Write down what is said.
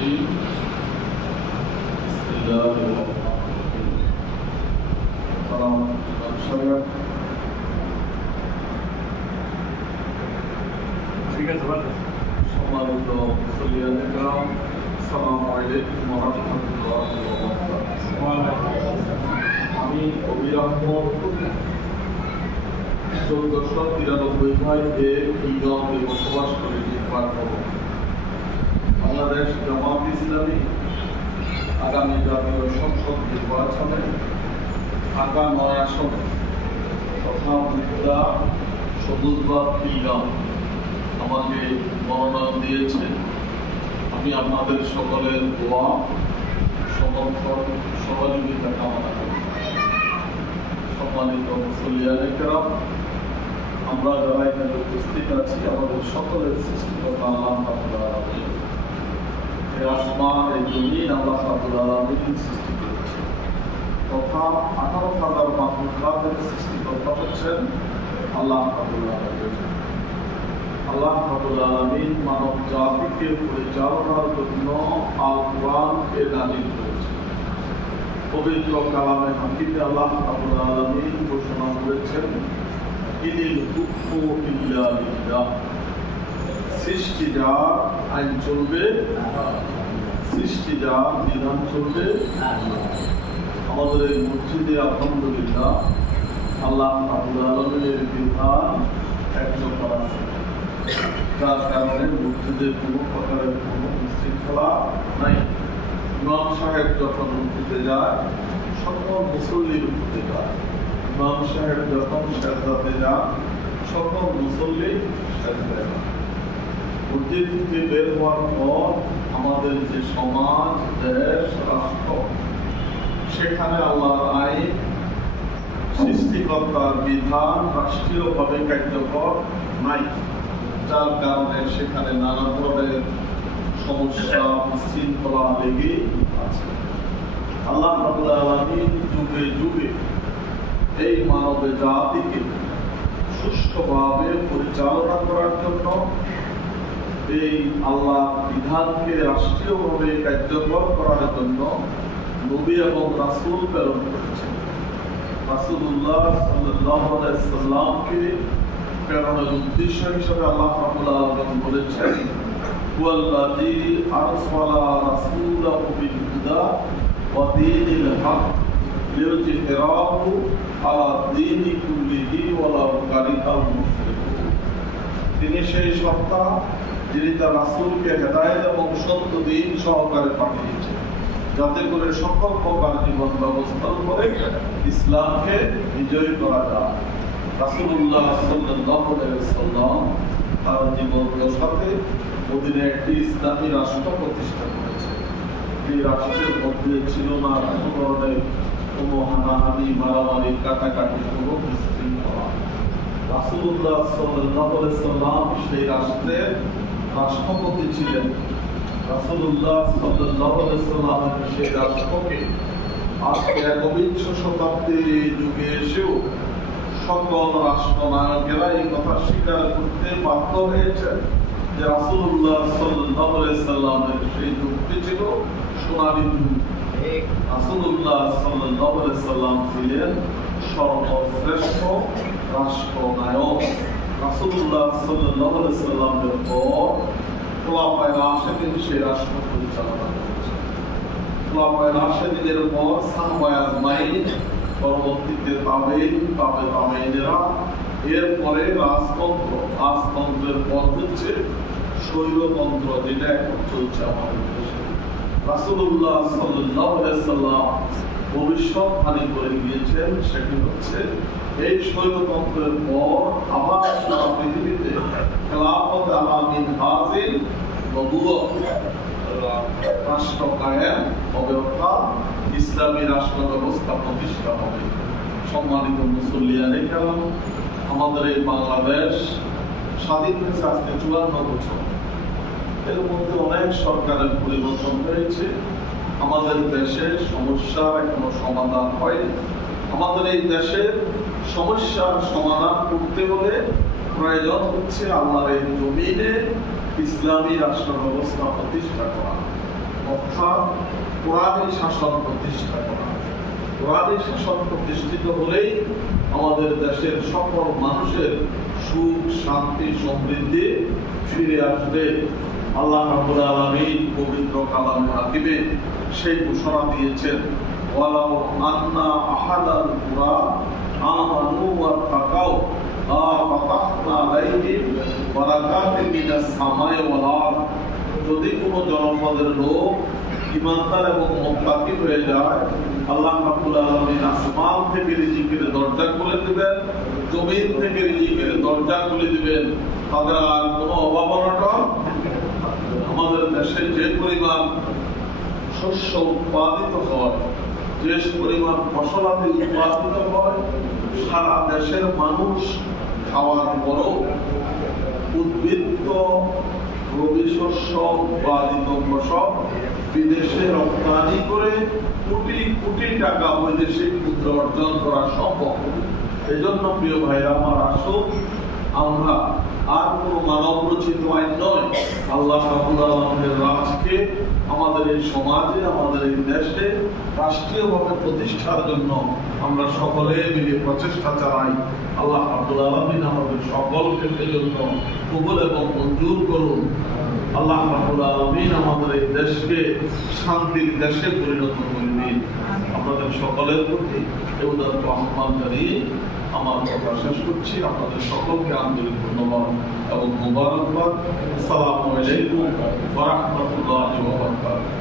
الرجيم بسم الله الرحمن الرحيم السلام عليكم সম্মানিত মুসলিয়ান کرام আসসালামু আলাইকুম ওয়া রাহমাতুল্লাহি ওয়া বারাকাতুহু। আমি কবির আহমদ 1493 এই গ্রামে বসবাস করে নির্বাহ করব। বাংলাদেশ জামাত ইসলামী আগামী জাতীয় সংসদ নির্বাচনে ঢাকা ৯ আসনে তথা মুক্তা সবুজবাদ গ্রাম আমাকে মনোনয়ন দিয়েছে। আমি আপনাদের সকলের দোয়া সমর্থন সহযোগিতা কামনা করি। সম্মানিত মুসলিয়ান کرام, আমরা যারা এখানে উপস্থিত আছি আমাদের সকলের সৃষ্টিকর্তা আল্লাহ রাব্বুল আলামিন, এই আসমান এই জমিন আল্লাহ রাব্বুল আলামিন সৃষ্টি করেছেন তথা 18,000 মাখলুকাতের সৃষ্টিকর্তা হচ্ছেন আল্লাহ রাব্বুল আলামিন। আল্লাহ রাব্বুল আলামিন মানব জাতিকে পরিচালনার জন্য আল কোরআনকে নাযিল করেছেন। পবিত্র কালামে হাকিমে আল্লাহ রাব্বুল আলামিন ঘোষণা করেছেন, ইনিল হুকমু ইল্লা লিল্লাহ, সৃষ্টি যার আইন চলবে, সৃষ্টি যার বিধান চলবে। আমাদের এই মসজিদে আলহামদুলিল্লাহ আল্লাহ রাব্বুল আলামিনের বিধান একজন আছে, যার কারণে মসজিদের কোনো প্রকারের কোনো বিশৃঙ্খলা নাই। ইমাম সাহেব যখন মসজিদে যায় সকল মুসল্লির মসজিদে যায়, ইমাম সাহেব যখন সেজদাতে যান সকল মুসল্লি সেজদায় যান। মসজিদ থেকে বের হওয়ার পর আমাদের যে সমাজ, দেশ, রাষ্ট্র, সেখানে আল্লাহর আইন, সৃষ্টিকর্তার বিধান রাষ্ট্রীয়ভাবে কার্যকর নাই, যার কারণে সেখানে নানা ধরনের সমস্যা বিশৃঙ্খলা লেগে আছে। আল্লাহ রাব্বুল আলামিন যুগে যুগে এই মানব জাতিকে সুষ্ঠুভাবে পরিচালনা করার জন্য এই আল্লাহ বিধানকে রাষ্ট্রীয়ভাবে কার্যকর করার জন্য নবী এবং রাসূল প্রেরণ করেছেন। রাসূলুল্লাহ সাল্লাল্লাহু আলাইহি সাল্লামকে প্রেরণের উদ্দেশ্য হিসেবে আল্লাহ রাব্বুল আলামিন বলেছেন, হুয়াল্লাযী আরসালা রাসূলাহু বিল হুদা ওয়া দীনিল হক লিইয়ুযহিরাহু আলা দীনি কুল্লিহি ওয়ালাউ কারিহাল মুশরিকুন। তিনি সেই সত্তা যিনি তার রাসূলকে হেদায়েত এবং সত্য দ্বীন সহকারে পাঠিয়েছেন, যাতে করে সকল প্রকার জীবন ব্যবস্থার উপরে ইসলামকে বিজয়ী করা যায়। রাসূলুল্লাহ সাল্লাল্লাহু আলাইহি ওয়াসাল্লাম তার জীবন দশাতে মদিনায় একটি ইসলামী রাষ্ট্র প্রতিষ্ঠা করেছেন। এই রাষ্ট্রের মধ্যে ছিল না কোনো ধরনের কোনো হানাহানি, মারামারি, কাটাকাটি, কোনো বিশৃঙ্খলা। রাসূলুল্লাহ সাল্লাল্লাহু আলাইহি ওয়াসাল্লাম সেই রাষ্ট্রের রাষ্ট্রপতি ছিলেন। রাসূলুল্লাহ সাল্লাল্লাহু আলাইহি ওয়াসাল্লাম সেই রাষ্ট্রকে আজকে একবিংশ শতাব্দীর এই যুগে এসেও সকল রাষ্ট্রনায়কেরা এই কথা স্বীকার করতে বাধ্য হয়েছে যে রাসূলুল্লাহ সাল্লাল্লাহু আলাইহি ওয়াসাল্লামের সেই যুগটি ছিল সোনালী যুগ। রাসূলুল্লাহ সাল্লাল্লাহু আলাইহি ওয়াসাল্লাম ছিলেন সর্বশ্রেষ্ঠ রাষ্ট্রনায়ক। রাসূলুল্লাহ সাল্লাল্লাহু আলাইহি ওয়াসাল্লামের পর খোলাফায়ে রাশিদিন সেই রাষ্ট্র পরিচালনা করেছেন। খোলাফায়ে রাশিদিনের পর সাহাবায়ে আজমাইন, পরবর্তীতে তাবেঈনেরা, এরপরে রাজতন্ত্রের পর হচ্ছে স্বৈরতন্ত্র, যেটা এখন চলছে আমাদের দেশে। রাসূলুল্লাহ সাল্লাল্লাহু আলাইহি ওয়াসাল্লাম ভবিষ্যৎবাণী করে গিয়েছেন, সেটি হচ্ছে এই স্বৈরতন্ত্রের পর আবার সারা পৃথিবীতে খেলাফত আলা মিনহাজিল নবুওয়াত রাষ্ট্র কায়েম হবে, অর্থাৎ ইসলামী রাষ্ট্র ব্যবস্থা প্রতিষ্ঠা হবে। সম্মানিত মুসলিয়ান کرام, আমাদের এই বাংলাদেশ স্বাধীন হয়েছে আজকে 54 বছর। এর মধ্যে অনেক সরকারের পরিবর্তন হয়েছে। আমাদের দেশের সমস্যার এখনো সমাধান হয়নি। আমাদের এই দেশের সমস্যার সমাধান করতে হলে প্রয়োজন হচ্ছে আল্লাহর এই জমিনে ইসলামী রাষ্ট্র ব্যবস্থা প্রতিষ্ঠা করা। অর্থাৎ কোরআনী শাসন প্রতিষ্ঠা করা। কোরআনী শাসন প্রতিষ্ঠিত হলেই আমাদের দেশের সকল মানুষের সুখ, শান্তি, সমৃদ্ধি ফিরে আসবে। আল্লাহ রাব্বুল আলামিন পবিত্র কালামে হাকিমে সেই ঘোষণা দিয়েছেন, ওয়ালাউ আন্না আহাদাল কুরা আমানু ওয়া তাকাউ ফাতাহনা আলাইহিম বারাকাতিন মিনাস সামাই ওয়াল আরদ। যদি কোনো জনপদের লোক ঈমানদার এবং মুত্তাকি হয়ে যায়, আল্লাহ রাব্বুল আলামিন আসমান থেকে রিজিকের দরজা খুলে দিবেন, জমিন থেকে রিজিকের দরজা খুলে দিবেন, তাদের আর কোনো অভাব অনটন। আমাদের দেশে যে পরিমাণ শস্য উৎপাদিত হয়, যে পরিমাণ ফসলাদি উৎপাদিত হয়, সারা দেশের মানুষ খাওয়ার পরও উদ্বৃত্ত রবি শস্য উৎপাদিত ফসল বিদেশে রপ্তানি করে কোটি কোটি টাকা বৈদেশিক মুদ্রা অর্জন করা সম্ভব। এই জন্য প্রিয় ভাইরা আমার, আসুন আমরা আর কোন মানব রচিত আইন নয়, আল্লাহ রাব্বুল আলামিনের রাজকে আমাদের এই সমাজে, আমাদের এই দেশে রাষ্ট্রীয়ভাবে প্রতিষ্ঠার জন্য আমরা সকলে মিলে প্রচেষ্টা চালাই। আল্লাহ রাব্বুল আলামিন আমাদের সকলকে সেজন্য কবুল এবং মঞ্জুর করুন। আল্লাহ রাব্বুল আলামিন আমাদের এই দেশকে শান্তির দেশে পরিণত করে দিন। আপনাদের সকলের প্রতি এই উদাত্ত আহ্বান জানিয়ে আমার কথা শেষ করছি। আপনাদের সকলকে আন্তরিক ধন্যবাদ এবং মুবারকবাদ। আসসালামু আলাইকুম ওয়া রাহমাতুল্লাহি ওয়া বারাকাতুহু।